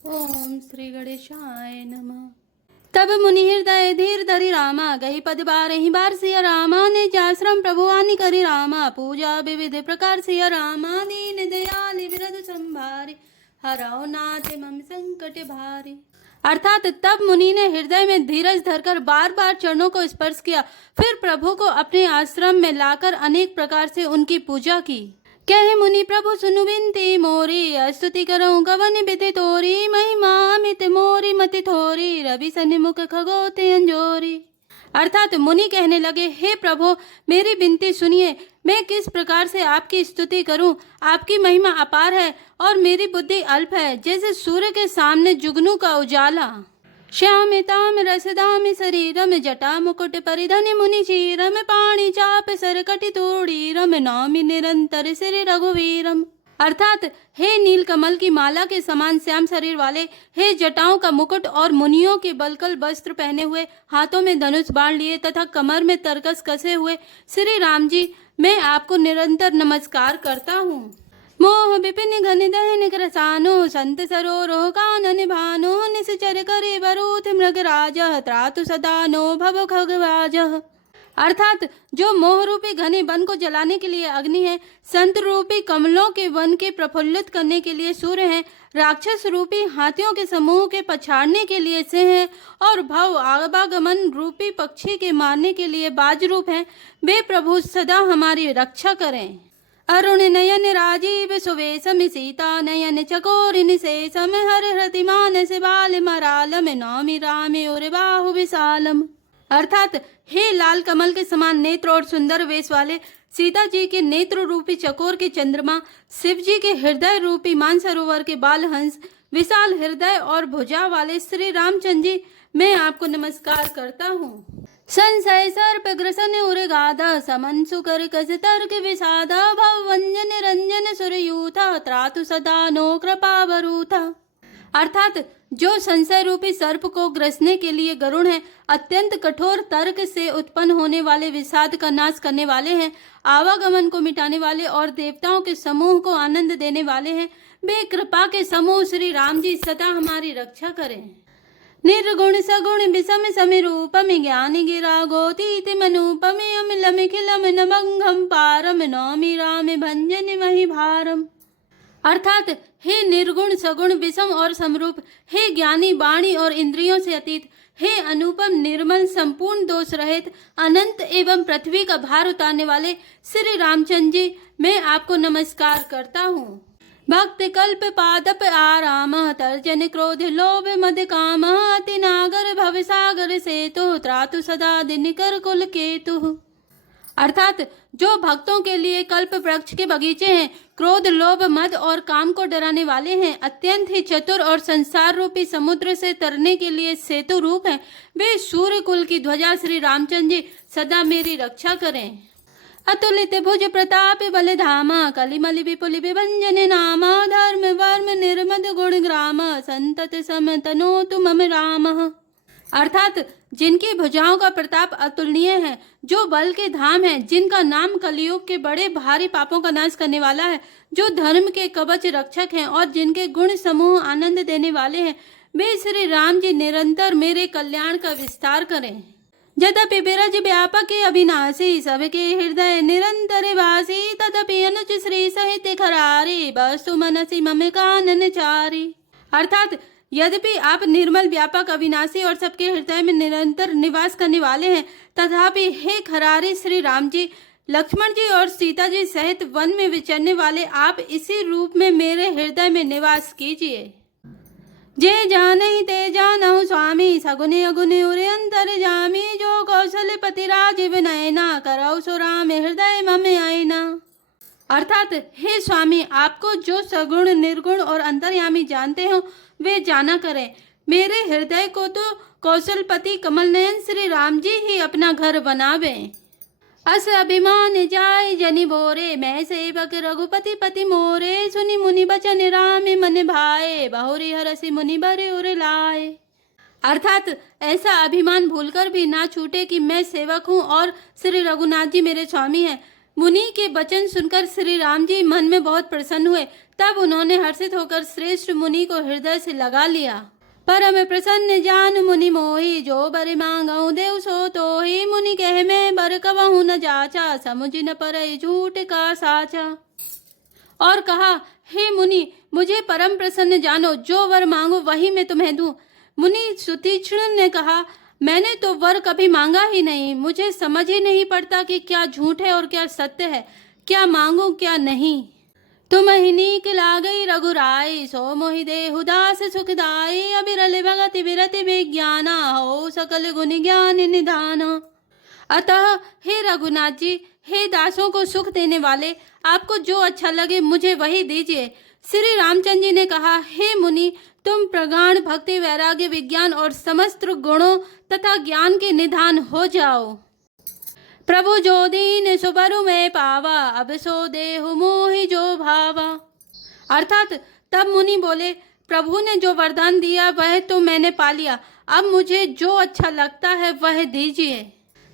ओम श्री गणेशाय नमः। तब मुनि हृदय धीर धरि रामा, गही पद बारहि बार सिया रामा, ने जाश्रम प्रभु आनि करि रामा, पूजा विविध प्रकार सिया रामा, दीन दयाल विरद संभारे, हराओ नाथ मम संकट भारे। अर्थात तब मुनि ने हृदय में धीरज धरकर बार बार चरणों को स्पर्श किया, फिर प्रभु को अपने आश्रम में लाकर अनेक प्रकार से उनकी पूजा की। कहे मुनि प्रभु सुनु बिनती मोरी, स्तुति करऊं कवन बिति तोरी, महिमा अमित मोरी मति थोरी, रवि सन्मुख खगोते अंजोरी। अर्थात मुनि कहने लगे, हे प्रभु मेरी विनती सुनिए, मैं किस प्रकार से आपकी स्तुति करूं। आपकी महिमा अपार है और मेरी बुद्धि अल्प है, जैसे सूर्य के सामने जुगनू का उजाला। श्यामिताम रसदाम शरीरम, जटा मुकुट परिधन मुनि चीरम, पाणी चाप सर कटि तोड़ीरम, नौमि निरंतर श्री रघुवीरम। अर्थात हे नील कमल की माला के समान श्याम शरीर वाले, हे जटाओं का मुकुट और मुनियों के बलकल वस्त्र पहने हुए, हाथों में धनुष बाण लिए तथा कमर में तरकस कसे हुए श्री राम जी, मैं आपको निरंतर नमस्कार करता हूँ। मोह विपिन घन दहन ग्रसानो, संत सरोरोह कानन भानो, निश्चर करे बरूथ मृगराज, त्रातु सदा नो भव खगवाज। अर्थात जो मोह रूपी घने वन को जलाने के लिए अग्नि है, संत रूपी कमलों के वन के प्रफुल्लित करने के लिए सूर्य है, राक्षस रूपी हाथियों के समूह के पछाड़ने के लिए सिंह है, और भव आवागमन रूपी पक्षी के मारने के लिए बाज रूप है, वे प्रभु सदा हमारी रक्षा करें। अरुण नयन राजीव सुवेशम, सीता नयन चकोरिन शेषम, हर हृतिमान से बाल मरालम, नौमि राम और बाहु विशालम। अर्थात हे लाल कमल के समान नेत्र और सुंदर वेश वाले, सीता जी के नेत्र रूपी चकोर के चंद्रमा, शिव जी के हृदय रूपी मानसरोवर के बालहंस, विशाल हृदय और भुजा वाले श्री रामचंद्र जी, मैं आपको नमस्कार करता हूँ। संशय सर्प ग्रसन उर्गाधा, समन सुकर कस तर्क विषादा, भव वंजन रंजन सुरयूथा, त्रातु सदा नो कृपा वरूथा। अर्थात जो संशय रूपी सर्प को ग्रसने के लिए गरुण है, अत्यंत कठोर तर्क से उत्पन्न होने वाले विषाद का नाश करने वाले हैं, आवागमन को मिटाने वाले और देवताओं के समूह को आनंद देने वाले हैं, वे कृपा के समूह श्री राम जी सदा हमारी रक्षा करें। निर्गुण सगुण विषम समिरूपम, ज्ञान गिरा गोतीति मनूपम, अमिलम खिलम नमंगम पारम, नौमि राम भंजन मही भारम। अर्थात हे निर्गुण सगुण विषम और समरूप, हे ज्ञानी वाणी और इंद्रियों से अतीत, हे अनुपम निर्मल संपूर्ण दोष रहित, अनंत एवं पृथ्वी का भार उतारने वाले श्री रामचंद्र जी, मैं आपको नमस्कार करता हूँ। भक्त कल्प पादप आराम, तर्जन क्रोध लोभ मद काम, अति नागर भव सागर सेतु, त्रातु सदा दिनकर कुल केतु। अर्थात जो भक्तों के लिए कल्प वृक्ष के बगीचे हैं, क्रोध लोभ मद और काम को डराने वाले हैं, अत्यंत ही चतुर और संसार रूपी समुद्र से तरने के लिए सेतु रूप हैं, वे सूर्य कुल की ध्वजा श्री रामचंद्र जी सदा मेरी रक्षा करें। अतुलित भुज प्रताप बल धामा, कलिमल विपुल विभंजन नामा, धर्म वर्म निर्मद गुण ग्राम, संतत समतनोतु मम राम। अर्थात जिनकी भुजाओं का प्रताप अतुलनीय है, जो बल के धाम है, जिनका नाम कलियुग के बड़े भारी पापों का नाश करने वाला है, जो धर्म के कवच रक्षक हैं और जिनके गुण समूह आनंद देने वाले हैं, वे श्री राम जी निरंतर मेरे कल्याण का विस्तार करें। यद्यपि बिरज व्यापक अविनाशी, सबके हृदय निरंतर वासी, तदपि अनुज श्री सहित खरारी, वस्तु मनसी मम कानन चारी। अर्थात यद्यपि आप निर्मल व्यापक अविनाशी और सबके हृदय में निरंतर निवास करने वाले हैं, तथापि हे खरारी श्री राम जी, लक्ष्मण जी और सीता जी सहित वन में विचरने वाले आप इसी रूप में मेरे हृदय में निवास कीजिए। जे जानहि ते जानहु स्वामी, सगुने अगुने उरे अंतर जामी, जो कौशलपति राजीव नयना, करौ सो राम हृदय मम आईना। अर्थात हे स्वामी, आपको जो सगुण निर्गुण और अंतर्यामी जानते हो वे जाना करें। मेरे हृदय को तो कौशलपति कमल नयन श्री राम जी ही अपना घर बनावे। अस अभिमान जाय जनि बोरे, मैं सेवक रघुपति पति मोरे, सुनि मुनि बचन राम मन भाए, बहुरी हरसि मुनि भरे उर लाए। अर्थात ऐसा अभिमान भूलकर भी ना छूटे कि मैं सेवक हूँ और श्री रघुनाथ जी मेरे स्वामी हैं। मुनि के वचन सुनकर श्री राम जी मन में बहुत प्रसन्न हुए। तब उन्होंने हर्षित होकर श्रेष्ठ मुनि को हृदय से लगा लिया। परम प्रसन्न जान मुनि मोहि, जो बर मांगऊ देव सो तोहि। मुनि कहे मैं बर कबहु न जाचा, समुझ न परई झूठ का साचा। और कहा, हे मुनि, मुझे परम प्रसन्न जानो, जो वर मांगो वही मैं तुम्हें दूं। मुनि सुतीक्ष्ण ने कहा, मैंने तो वर कभी मांगा ही नहीं, मुझे समझ ही नहीं पड़ता कि क्या झूठ है और क्या सत्य है, क्या मांगू क्या नहीं। तुम ही नीक लागई रघुराई, सो मोहि देहु दास सुखदाई। अबिरल भगति बिरति विज्ञाना, हो सकल गुण ज्ञान निधाना। अतः हे रघुनाथ जी, हे दासों को सुख देने वाले, आपको जो अच्छा लगे मुझे वही दीजिए। श्री रामचंद्र जी ने कहा, हे मुनि, तुम प्रगाढ़ भक्ति वैराग्य विज्ञान और समस्त गुणों तथा ज्ञान के निधान हो जाओ। प्रभु जो दीन सुबरु में पावा, अब सो देहु मोहि जो भावा। अर्थात तब मुनि बोले, प्रभु ने जो वरदान दिया वह तो मैंने पा लिया, अब मुझे जो अच्छा लगता है वह दीजिए।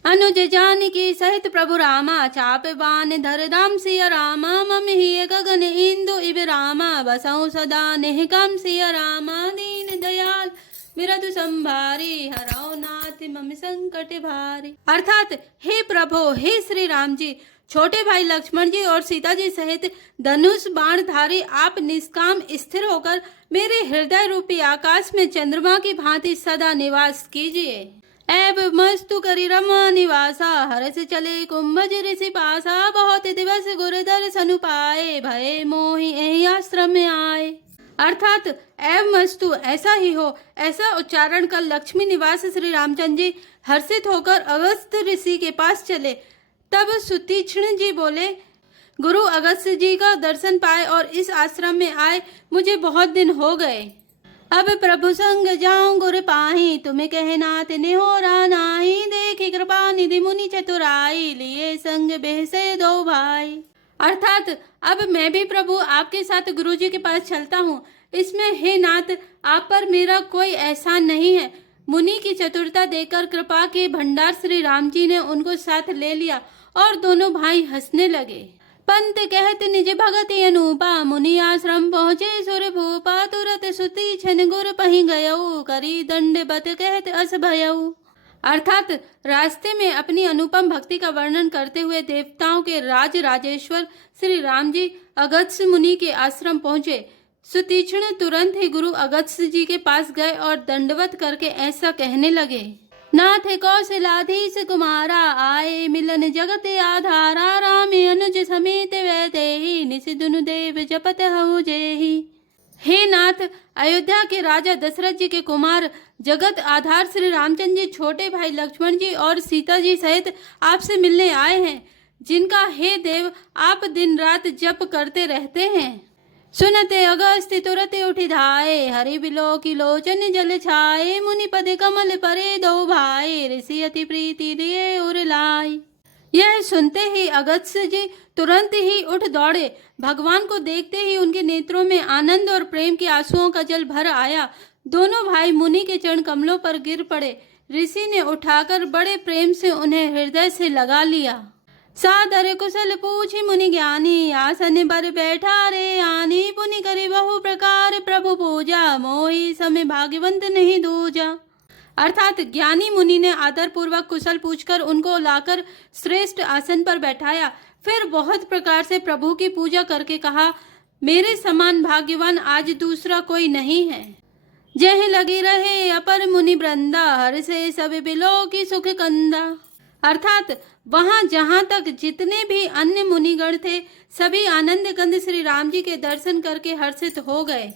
अनुज जानकी सहित प्रभु रामा, चाप बान धर दाम सिया रामा। मम ही गगन इंदु इब रामा, बसऊ सदा निहकम सिया रामा। दीन दयाल बिरधु संभारी, हरौ नाथ मम संकट भारी। अर्थात हे प्रभु, हे श्री राम जी, छोटे भाई लक्ष्मण जी और सीता जी सहित धनुष बाणधारी आप निष्काम स्थिर होकर मेरे हृदय रूपी आकाश में चंद्रमा की भांति सदा निवास कीजिए। ऐब मस्तु करी रमा निवासा, हर से चले कुंभज ऋषि पासा। बहुत दिवस गुरु दर्शन पाए, भय मोहि एहि आश्रम में आए। अर्थात ऐब मस्तु ऐसा ही हो, ऐसा उच्चारण कर लक्ष्मी निवास श्री रामचंद्र जी हर्षित होकर अगस्त ऋषि के पास चले। तब सुतीक्ष्ण जी बोले, गुरु अगस्त जी का दर्शन पाए और इस आश्रम में आए मुझे बहुत दिन हो गए। अब प्रभु संग जाऊं गुरु पाही, तुम्हें कहनात निहोरा नाही। देखी कृपा निधि मुनि चतुराई, लिए संग बेहसे दो भाई। अर्थात अब मैं भी प्रभु आपके साथ गुरु जी के पास चलता हूँ। इसमें हे नाथ, आप पर मेरा कोई एहसान नहीं है। मुनि की चतुरता देकर कृपा के भंडार श्री राम जी ने उनको साथ ले लिया और दोनों भाई हंसने लगे। पंत कहत निज भगति अनूपा, मुनि आश्रम पहुँचे सुर भूपा। तुरत सुती छन गुर पही गयऊ, करी दंडबत कहत अस भयऊ। अर्थात रास्ते में अपनी अनुपम भक्ति का वर्णन करते हुए देवताओं के राज राजेश्वर श्री राम जी अगस्त्य मुनि के आश्रम पहुँचे। सुतीक्ष्ण तुरंत ही गुरु अगस्त्य जी के पास गए और दंडवत करके ऐसा कहने लगे, नाथ कौशलाधीश कुमारा, आए मिलन जगत आधारा। राम अनुज समेत वैदेही, निस दुनु देव जपत हऊ जेही। हे नाथ, अयोध्या के राजा दशरथ जी के कुमार जगत आधार श्री रामचंद्र जी छोटे भाई लक्ष्मण जी और सीता जी सहित आपसे मिलने आए हैं, जिनका हे देव आप दिन रात जप करते रहते हैं। सुनते अगस्त्य तुरत उठि धाये, हरि बिलो की लोचन जल छाए। मुनि पद कमल परे दो भाई, ऋषि अति प्रीति लिए उर लाई। यह सुनते ही अगस्त्य जी तुरंत ही उठ दौड़े। भगवान को देखते ही उनके नेत्रों में आनंद और प्रेम के आंसुओं का जल भर आया। दोनों भाई मुनि के चरण कमलों पर गिर पड़े। ऋषि ने उठाकर बड़े प्रेम से उन्हें हृदय से लगा लिया। सादर कुशल पूछी मुनि ज्ञानी, आसन पर बैठा रे आनी। पुनि करे बहु प्रकार प्रभु पूजा, मोहि समय भाग्यवंत नहीं दूजा। अर्थात ज्ञानी मुनि ने आदर पूर्वक कुशल पूछकर उनको लाकर श्रेष्ठ आसन पर बैठाया। फिर बहुत प्रकार से प्रभु की पूजा करके कहा, मेरे समान भाग्यवान आज दूसरा कोई नहीं है। जह लगी रहे अपर मुनि वृंदा, हर से सब बिलो की सुख कंदा। अर्थात वहां जहां तक जितने भी अन्य मुनिगण थे, सभी आनंद कंद श्री राम जी के दर्शन करके हर्षित हो गए।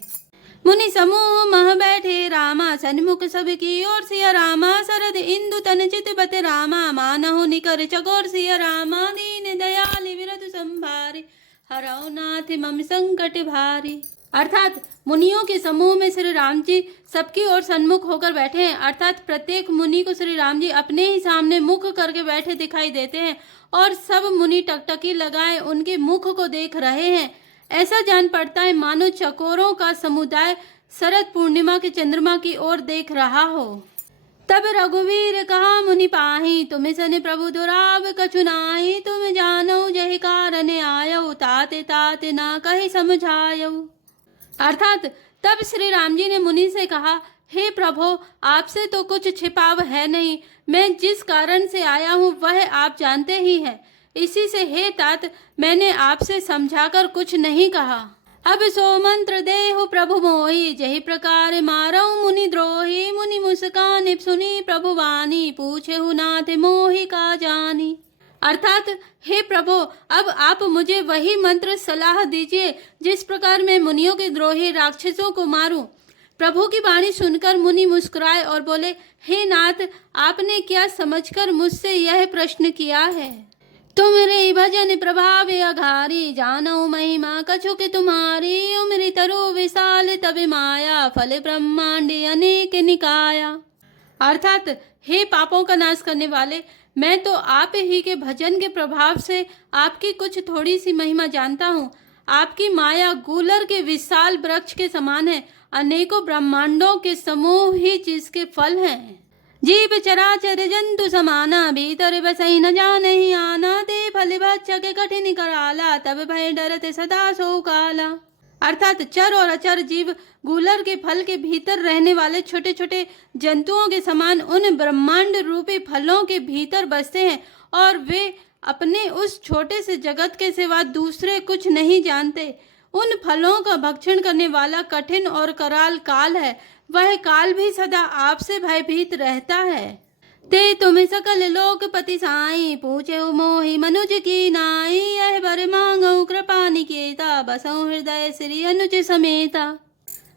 मुनि समूह मह बैठे रामा, सन्मुख सब की ओर सिया रामा। शरद इंदु तन चित बत रामा, मानहु निकर चकोर सिया रामा। दीन दयाल विरधु संभारे, हरौ नाथ मम संकट भारी। अर्थात मुनियों के समूह में श्री राम जी सबकी ओर सन्मुख होकर बैठे हैं। अर्थात प्रत्येक मुनि को श्री राम जी अपने ही सामने मुख करके बैठे दिखाई देते हैं और सब मुनि टकटकी लगाए उनके मुख को देख रहे हैं। ऐसा जान पड़ता है मानो चकोरों का समुदाय शरद पूर्णिमा के चंद्रमा की ओर देख रहा हो। तब रघुवीर कहा मुनि पाही, तुम सन प्रभु दुराव कछु नाही, तुम जानो जहि कारण आयो, ताते ताते ना कहि समझायो। अर्थात तब श्री राम जी ने मुनि से कहा, हे प्रभु, आपसे तो कुछ छिपाव है नहीं, मैं जिस कारण से आया हूँ वह आप जानते ही हैं। इसी से हे तात, मैंने आपसे समझाकर कुछ नहीं कहा। अब सो मंत्र देहु प्रभु मोहि, जहि प्रकार मारऊ मुनि द्रोही, मुनि मुस्कान सुनी प्रभु वाणी, पूछेहु नाथ मोहि का जानी। अर्थात हे प्रभु, अब आप मुझे वही मंत्र सलाह दीजिए जिस प्रकार मैं मुनियों के द्रोही राक्षसों को मारूं। प्रभु की वाणी सुनकर मुनि मुस्कुराए और बोले, हे नाथ, आपने क्या समझकर मुझसे यह प्रश्न किया है? तुमरे भजन प्रभाव अघारी, जानो महिमा कछुक तुम्हारी, उमरी तरु विशाल तब माया, फल ब्रह्मांड अनेक निकाया। अर्थात हे पापों का नाश करने वाले, मैं तो आप ही के भजन के प्रभाव से आपकी कुछ थोड़ी सी महिमा जानता हूँ। आपकी माया गूलर के विशाल वृक्ष के समान है, अनेकों ब्रह्मांडों के समूह ही जिसके फल हैं। जीव चराचर जंतु समाना, भीतर बसई न जाने आना, दे फल भक्षक कठिन कराला, तब भय डरते सदा सो काला। अर्थात चर और अचर जीव गूलर के फल के भीतर रहने वाले छोटे छोटे जंतुओं के समान उन ब्रह्मांड रूपी फलों के भीतर बसते हैं, और वे अपने उस छोटे से जगत के सिवा दूसरे कुछ नहीं जानते। उन फलों का भक्षण करने वाला कठिन और कराल काल है, वह काल भी सदा आपसे भयभीत रहता है। ते तुम्हें सकल लोकपति साई, पूछे मोहि मनुज की नाई, यह बर मांगो कृपा निकेता, बसो हृदय श्री अनुज समेता।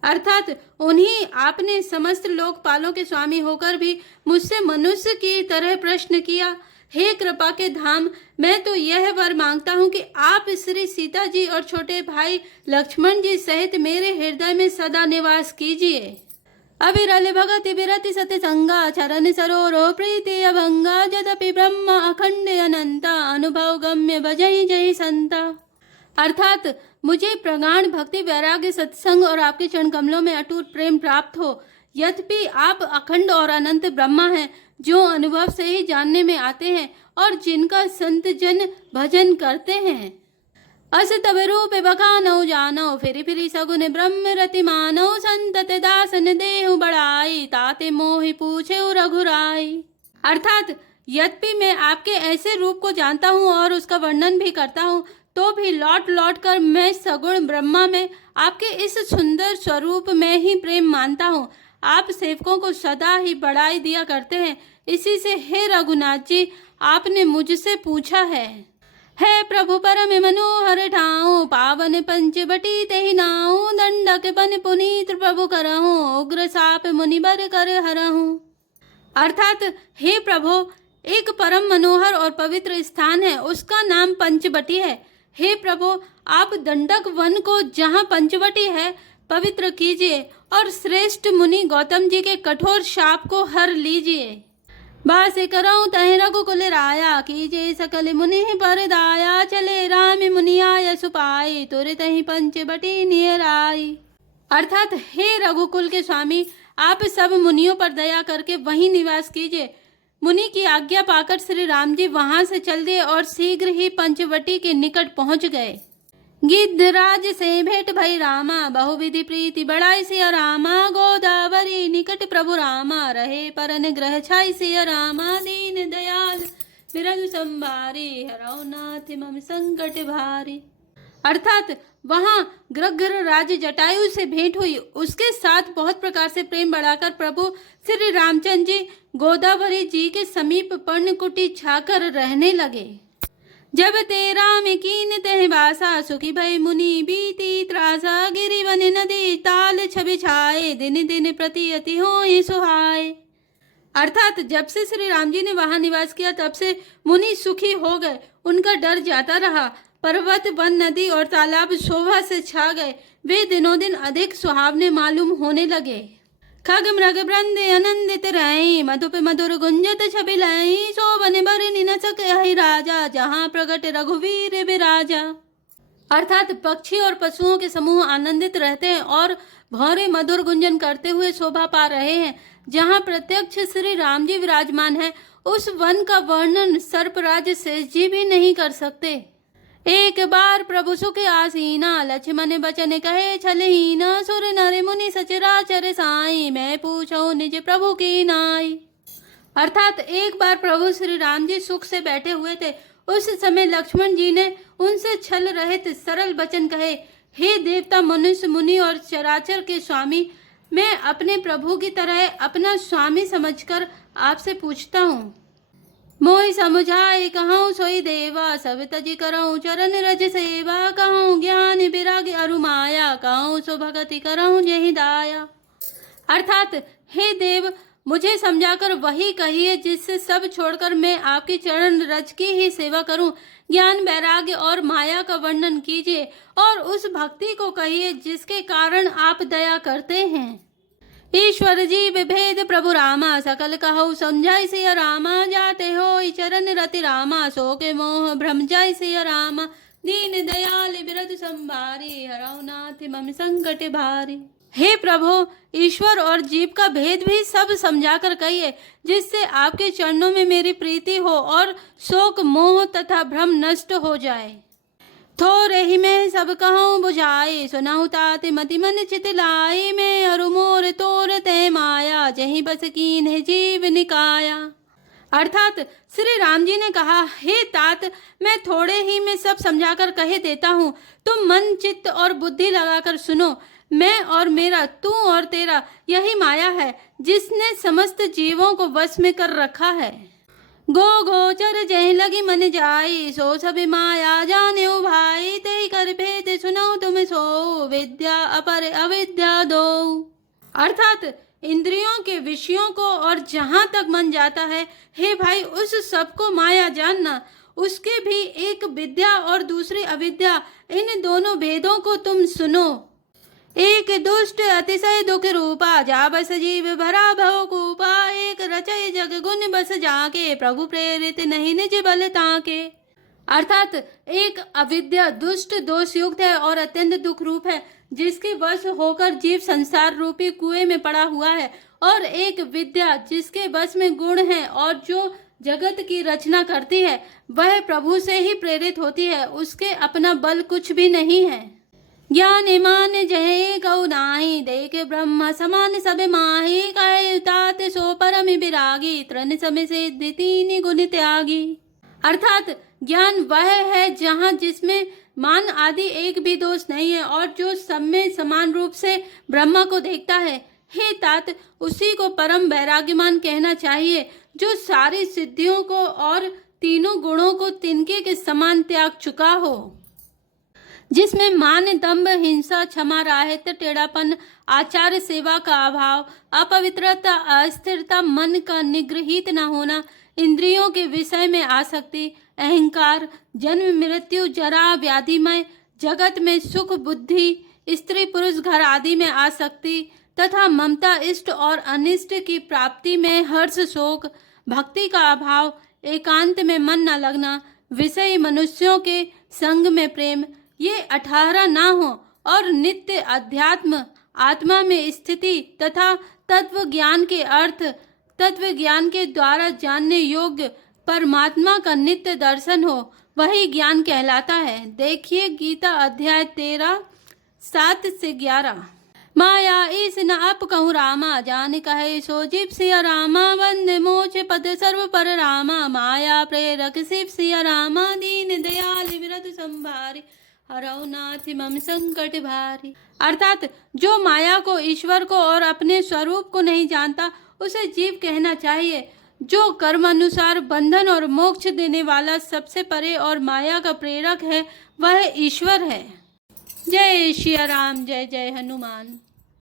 अर्थात उन्हीं आपने समस्त लोकपालों के स्वामी होकर भी मुझसे मनुष्य की तरह प्रश्न किया। हे कृपा के धाम, मैं तो यह वर मांगता हूँ कि आप श्री सीता जी और छोटे भाई लक्ष्मण जी सहित मेरे हृदय में सदा निवास कीजिए। अविरल भगति विरति सत्य संगा, चरण सरोरो प्रीति अभंगा, यद्यपि ब्रह्म अखंड अनंता, अनुभव गम्य भजई जय संता। अर्थात मुझे प्रगाढ़ भक्ति वैराग्य सत्संग और आपके चरण कमलों में अटूट प्रेम प्राप्त हो, यद्यपि आप अखंड और अनंत ब्रह्मा हैं, जो अनुभव से ही जानने में आते हैं और जिनका संत जन भजन करते हैं। अस तब रूप बखानौ जानो, फिरी फिरी सगुन ब्रह्म रति मानो, संतत दासन देहु बढ़ाई, ताते मोहि पूछे रघुराई। अर्थात यद्यपि मैं आपके ऐसे रूप को जानता हूँ और उसका वर्णन भी करता हूँ, तो भी लौट लौट कर मैं सगुण ब्रह्मा में आपके इस सुंदर स्वरूप में ही प्रेम मानता हूँ। आप सेवकों को सदा ही बढ़ाई दिया करते हैं, इसी से हे रघुनाथ जी, आपने मुझसे पूछा है प्रभु परम मनोहर ठाऊं, पावन पंचवटी तेहि नाऊं, दंडक बन पुनीत प्रभु करहूं, उग्र साप मुनि बर कर हरहूं। अर्थात हे प्रभु, एक परम मनोहर और पवित्र स्थान है, उसका नाम पंचवटी है। हे प्रभु, आप दंडक वन को जहाँ पंचवटी है पवित्र कीजिए और श्रेष्ठ मुनि गौतम जी के कठोर शाप को हर लीजिए। बास करऊं तह रघुकुल राया, कीजिए सकल मुनि पर दाया, चले राम मुनि आय सुपाई, तुरत ही पंचवटी नियर आई। अर्थात हे रघुकुल के स्वामी, आप सब मुनियों पर दया करके वहीं निवास कीजिए। मुनि की आज्ञा पाकर श्री राम जी वहां से चल दिए और शीघ्र ही पंचवटी के निकट पहुंच गए। गिद्धराज से भेंट भई रामा, बहुविधि प्रीति बढ़ाई सिया रामा, गोदावरी निकट प्रभु रामा, रहे परन ग्रह छाई सिया रामा, दीन दयाल विरल संभारी, हरौ नाथ मम संकट भारी। अर्थात वहाँ ग्रग्र राज जटायु से भेंट हुई, उसके साथ बहुत प्रकार से प्रेम बढ़ाकर प्रभु श्री रामचंद्र जी गोदावरी जी के समीप पर्णकुटी छाकर रहने लगे। जब तेरा में कीन तह बासा, सुखी भय मुनि बीती त्रासा, गिरि वन नदी ताल छवि छाए, दिन दिन प्रति अति होए सुहाए। अर्थात जब से श्री राम जी ने वहां निवास किया तब से मुनि सुखी हो गए, उनका डर जाता रहा। पर्वत वन नदी और तालाब शोभा से छा गए, वे दिनों दिन अधिक सुहावने मालूम होने लगे। खग मृग वृंद आनंदित रहे, मधुप मधुर गुंजत छवि लई, शोभन बरनि न सके हरि राजा, जहाँ प्रगट रघुवीर विराजा। अर्थात पक्षी और पशुओं के समूह आनंदित रहते हैं और भौरे मधुर गुंजन करते हुए शोभा पा रहे हैं। जहाँ प्रत्यक्ष श्री राम जी विराजमान है, उस वन का वर्णन सर्पराज शेष जी भी नहीं कर सकते। एक बार प्रभु सुख आसीना, लक्ष्मण बचन कहे छलहीना, सुर नर मुनि सचराचर साई, मैं पूछो निज प्रभु की नाई। अर्थात एक बार प्रभु श्री राम जी सुख से बैठे हुए थे। उस समय लक्ष्मण जी ने उनसे छल रहित सरल वचन कहे, हे देवता, मनुष्य, मुनि और चराचर के स्वामी, मैं अपने प्रभु की तरह अपना स्वामी समझकर आपसे पूछता हूँ। मोहि समुझाए कहूँ सोई देवा, सब तजी करऊँ चरण रज सेवा, कहूँ ज्ञान विराग अरु माया, कहूँ सो भगति करऊँ जहि दाया। अर्थात हे देव, मुझे समझाकर वही कहिए जिससे सब छोड़कर मैं आपकी चरण रज की ही सेवा करूं। ज्ञान, वैराग्य और माया का वर्णन कीजिए और उस भक्ति को कहिए जिसके कारण आप दया करते हैं। ईश्वर जी विभेद प्रभु रामा, सकल कहु समझाई सिया रामा, जाते हो चरण रति रामा, सो के मोह भ्रम जाय सिया रामा, दीन दयाल बिरद संभारी, हरौ नाथ मम संकट भारी। हे प्रभु, ईश्वर और जीव का भेद भी सब समझाकर कहिए, जिससे आपके चरणों में मेरी प्रीति हो और शोक, मोह तथा भ्रम नष्ट हो जाए। थोरे ही मैं सब कहूँ बुझाई, सुनाऊँ तात मति मन चित लाई, मैं अरु मोर तोर ते माया, जहीं बस कीन है जीव निकाया। अर्थात श्री राम जी ने कहा, हे तात, मैं थोड़े ही में सब समझाकर कह देता हूँ, तुम मन चित्त और बुद्धि लगाकर सुनो। मैं और मेरा, तू और तेरा, यही माया है जिसने समस्त जीवों को वश में कर रखा है। गो गोचर जह लगी मन जाई, सो सभी माया जाने ओ भाई, ते कर भेद सुनो तुम सो, विद्या अपर अविद्या दो। अर्थात इंद्रियों के विषयों को और जहाँ तक मन जाता है, हे भाई, उस सब को माया जानना। उसके भी एक विद्या और दूसरी अविद्या, इन दोनों भेदों को तुम सुनो। एक दुष्ट अतिशय दुख रूपा, जा बस जीव भरा भव कूपा, एक रचय जग गुण बस जाके, प्रभु प्रेरित नहीं निज बल ताके। अर्थात एक अविद्या दुष्ट दोष युक्त है और अत्यंत दुख रूप है, जिसके वश होकर जीव संसार रूपी कुएं में पड़ा हुआ है, और एक विद्या जिसके वश में गुण है और जो जगत की रचना करती है, वह प्रभु से ही प्रेरित होती है, उसके अपना बल कुछ भी नहीं है। ज्ञान मान जय गौ नाही, देख ब्रह्म समान सब माही, काय तात सो परम विरागी, तृण समय से तीन गुण त्यागी। अर्थात ज्ञान वह है जहाँ जिसमें मान आदि एक भी दोष नहीं है और जो सब में समान रूप से ब्रह्म को देखता है। हे तात, उसी को परम वैराग्यमान कहना चाहिए, जो सारी सिद्धियों को और तीनों गुणों को तिनके के समान त्याग चुका हो, जिसमें मान, दंभ, हिंसा, क्षमा, राहित्य, टेढ़ापन, आचार सेवा का अभाव, अपवित्रता, अस्थिरता, मन का निग्रहित न होना, इंद्रियों के विषय में आसक्ति, अहंकार, जन्म मृत्यु, जरा, व्याधिमय जगत में सुख, बुद्धि, स्त्री पुरुष घर आदि में आसक्ति तथा ममता, इष्ट और अनिष्ट की प्राप्ति में हर्ष, शोक, भक्ति का अभाव, एकांत में मन न लगना, विषय मनुष्यों के संग में प्रेम, ये 18 ना हो और नित्य अध्यात्म, आत्मा में स्थिति तथा तत्व ज्ञान के अर्थ, तत्व ज्ञान के द्वारा जानने योग्य परमात्मा का नित्य दर्शन हो, वही ज्ञान कहलाता है। देखिए गीता अध्याय 13 7 से 11। माया ईस न अप कहूँ रामा, जान कहे सो जीव सिया रामा, वंदे मोक्ष पद सर्व पर रामा, माया प्रेरक शिव सिया रामा, दीन दयाल विरत संभारी, हरौ नाथ मम संकट भारी। अर्थात जो माया को, ईश्वर को और अपने स्वरूप को नहीं जानता, उसे जीव कहना चाहिए। जो कर्म अनुसार बंधन और मोक्ष देने वाला, सबसे परे और माया का प्रेरक है, वह ईश्वर है। जय श्री राम, जय जय हनुमान।